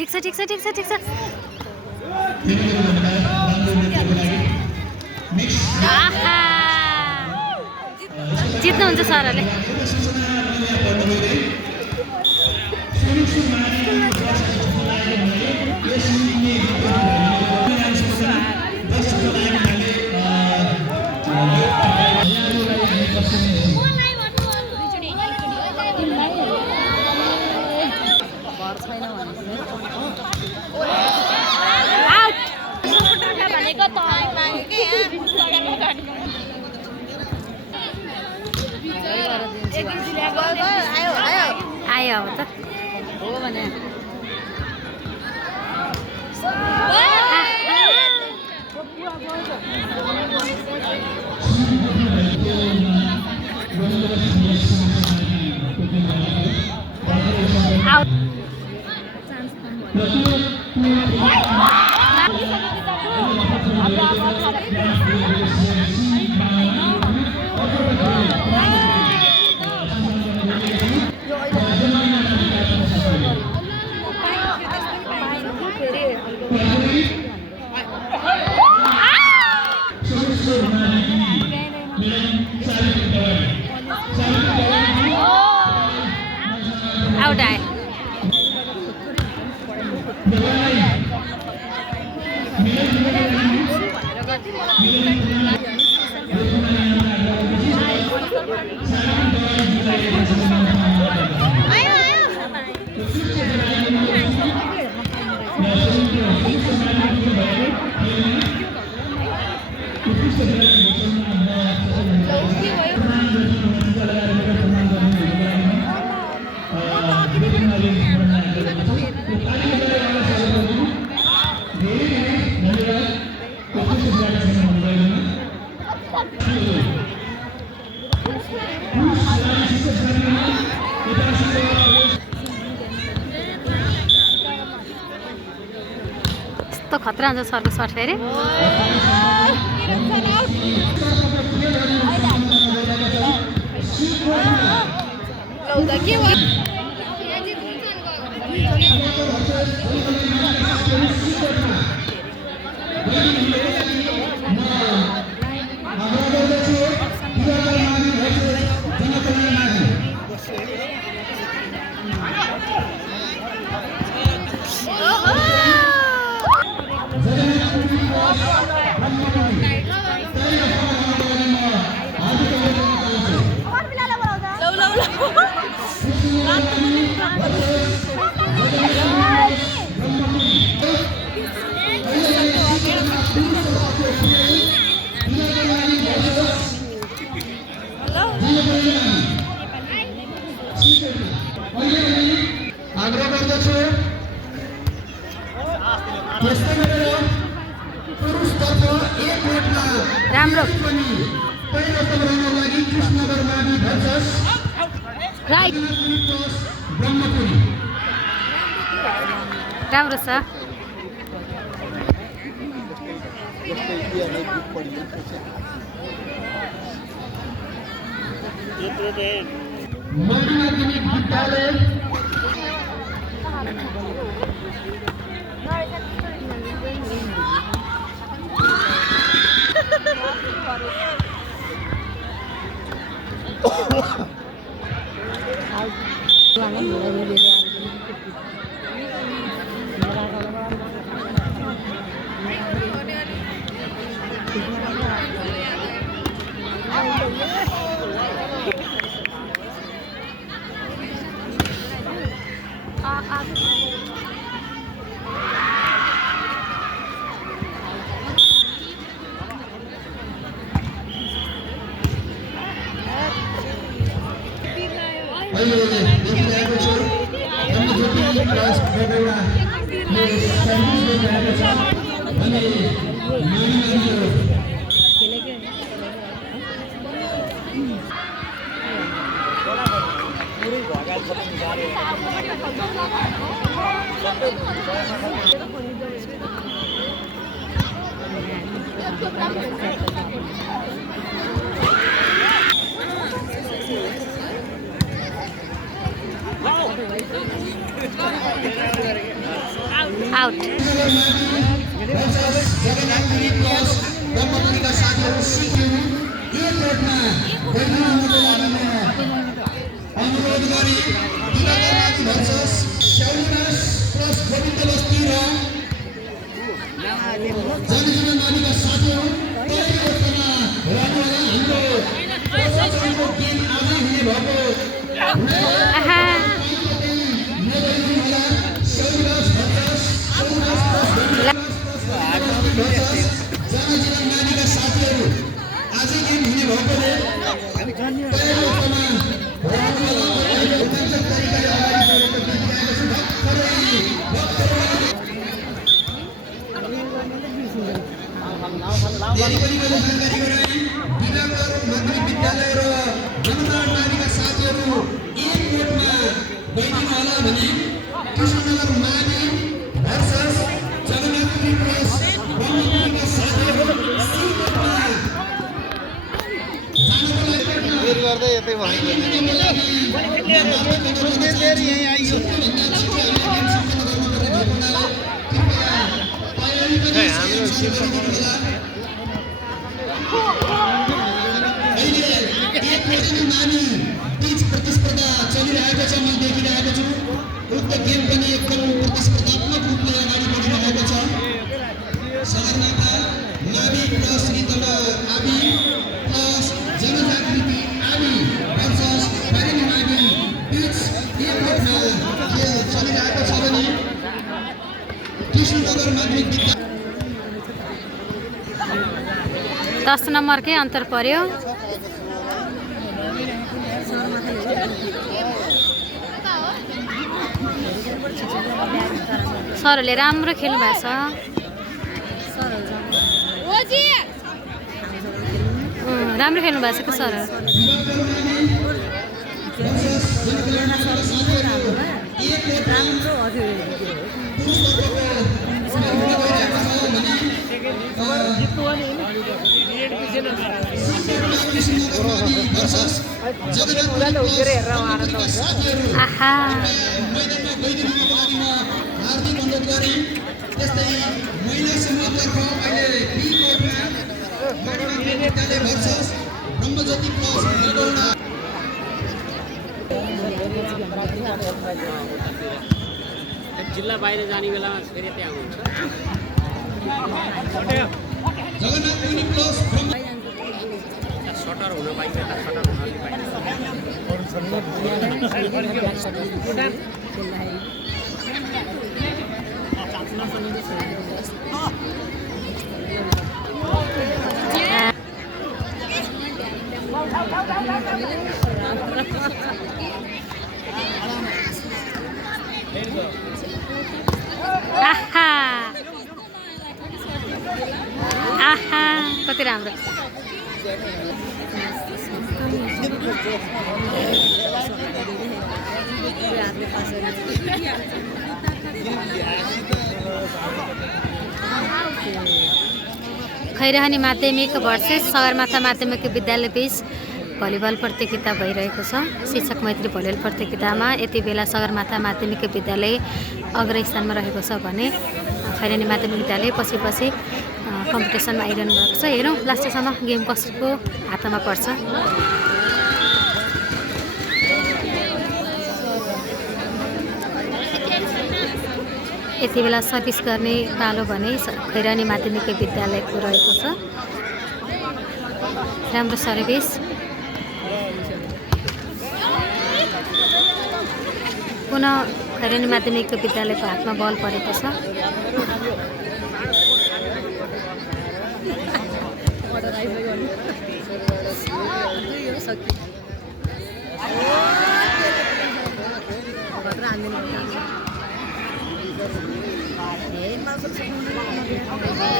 ठिक छ ठिक छ ठिक छ ठिक छ जित्नुहुन्छ सरहरूले आयो अब त हो भने आउट आए तो खतरा हुन्छ सरको सर्ट फेरि आग्रह गर्दछु यस्तै गरेर पुरुषतर्फ एक वोटमा राम्रो पहिलो टुक्राउनको लागि कृष्णनगर मावि भर्सस राइट ब्रह्मपुरी राम्रो छ मणिमाध्यमिक विद्यालय अहिले देखिरहेको छु हाम्रो ज्योति क्लास बेबेला यो सर्भिस गरिरहेको छ अनि नानीहरू आउट जगन्नाथपुरी क्लास ब्रह्मपुरीका साथीहरू सिक्यौँ यो कोर्टमा बैठक हुनको लागि अनुरोध गरी दिनकरमाथि भर्सस स्याउलिनास प्लस गोविन्द बस्ती र जनजीवन नानीका साथीहरू पहिलो अवस्थामा रहनुहोला हाम्रो गेम आजै हुने भएको जनजीवन नानीका साथीहरू आजै गेम हुने भएकोले पहिलो अवस्थामा रहनुहोला रोमाञ्चक तरिकाले अगाडि बढेको देखिरहेको छु धेरै पनि मैले जानकारी गराएँ दिनकर माध्यमिक विद्यालय र जनता नानीका साथीहरू एक कोर्टमा बैठिनु होला भने कृष्णनगर मावि भर्सस जगन्नाथपुरी प्रेस ब्रह्मपुरीका साथीहरू सी कोर्टमा जानको लागि यतै भनेको नानी पिच प्रतिस्पर्धा चलिरहेको छ मैले देखिरहेको छु उक्त गेम पनि एकदम प्रतिस्पर्धात्मक रूपले अगाडि बढिरहेको छ सगरमाथा मावि प्लस रितला आबि प्लस जनजागृति आबि भर्सस बारेनी मावि पिच एक कोर्टमा खेल चलिरहेको छ भने कृष्णनगर माध्यमिक विद्यालय 10 नम्बरकै अन्तर पर्यो। सरहरूले राम्रो खेल्नु भएको छ। राम्रो खेल्नु भएको छ कि सर? आहा हार्दिक अनुरोध गरे त्यस्तै महिला समूहतर्फ अहिले बी कोर्टमा माध्यमिक विद्यालय भर्सस ब्रह्मज्योति प्लस हेरौँडा जिल्ला बाहिर जाने बेलामा फेरि त्यहाँ हुन्छ जगन्नाथपुरी प्लस सटर हुन पाइन्छ सटर हुन आहा आहा कति राम्रो। खैरहनी माध्यमिक भर्सेस सगरमाथा माध्यमिक विद्यालय बीच भलिबल प्रतियोगिता भइरहेको छ। शिक्षक मैत्री भलिबल प्रतियोगितामा यति बेला सगरमाथा माध्यमिक विद्यालय अग्रस्थानमा रहेको छ भने खैरहनी माध्यमिक विद्यालय पछि कम्पिटिसनमा आइरहनु भएको छ। हेरौँ लास्टसम्म गेम कसको हातमा पर्छ। यति बेला सर्भिस गर्ने पालो भने खैरानी माध्यमिक विद्यालयको रहेको छ। राम्रो सर्भिस। पुनः खैरानी माध्यमिक विद्यालयको हातमा बल परेको छ।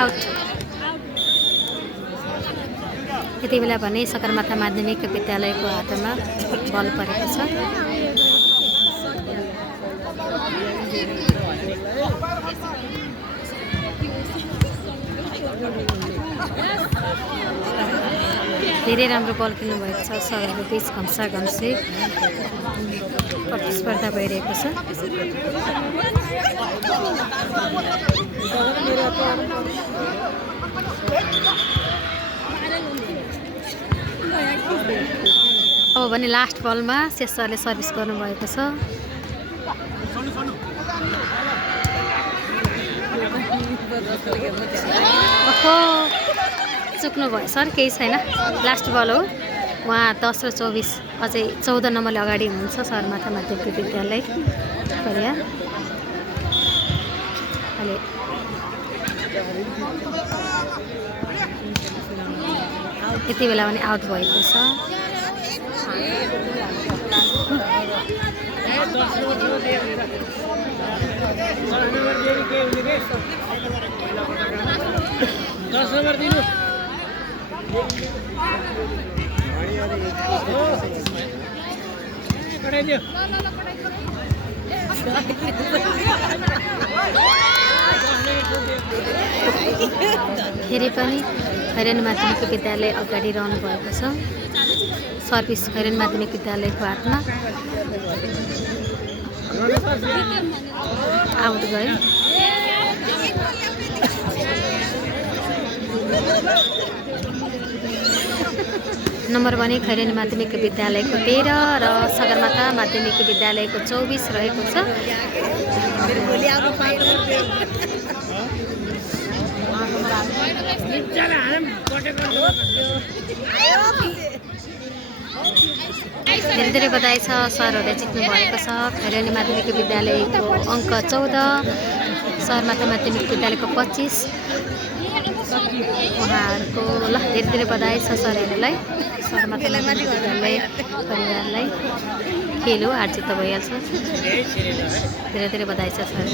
आउट। यति बेला भने सगरमाथा माध्यमिक विद्यालयको हातमा बल परेको छ। धेरै राम्रो बल खेल्नुभएको छ। सरहरूको बिच घम्साघम्सी प्रतिस्पर्धा भइरहेको छ। अब भने लास्ट बलमा शेष सरले सर्भिस गर्नुभएको छ। ओहो, चुक्नुभयो सर, केही छैन। लास्ट बल हो। उहाँ 10 र 24 अझै 14 नम्बरले अगाडि हुनुहुन्छ सगरमाथा माध्यमिक विद्यालय परिया। अहिले यति बेला पनि आउट भएको छ। फेरि पनि खैरानी माध्यमिक विद्यालय अगाडि रहनु भएको छ। सर्भिस खैरानी माध्यमिक विद्यालयको हातमा। आउट गयो। नम्बर भने खैरानी माध्यमिक विद्यालयको 13 र सगरमाथा माध्यमिक विद्यालयको 24 रहेको छ। धेरै धेरै बधाई छ। सरहरूले जित्नु भएको छ। खैरानी माध्यमिक विद्यालयको अङ्क 14, सगरमाथा माध्यमिक विद्यालयको 25। उहाँहरूको ल धेरै धेरै बधाई छ सरहरूलाई। सगरमाथा माध्यमिक विद्यालय परिवारलाई। खेल हो, हार जित त भइहाल्छ। धेरै धेरै बधाई छ सर।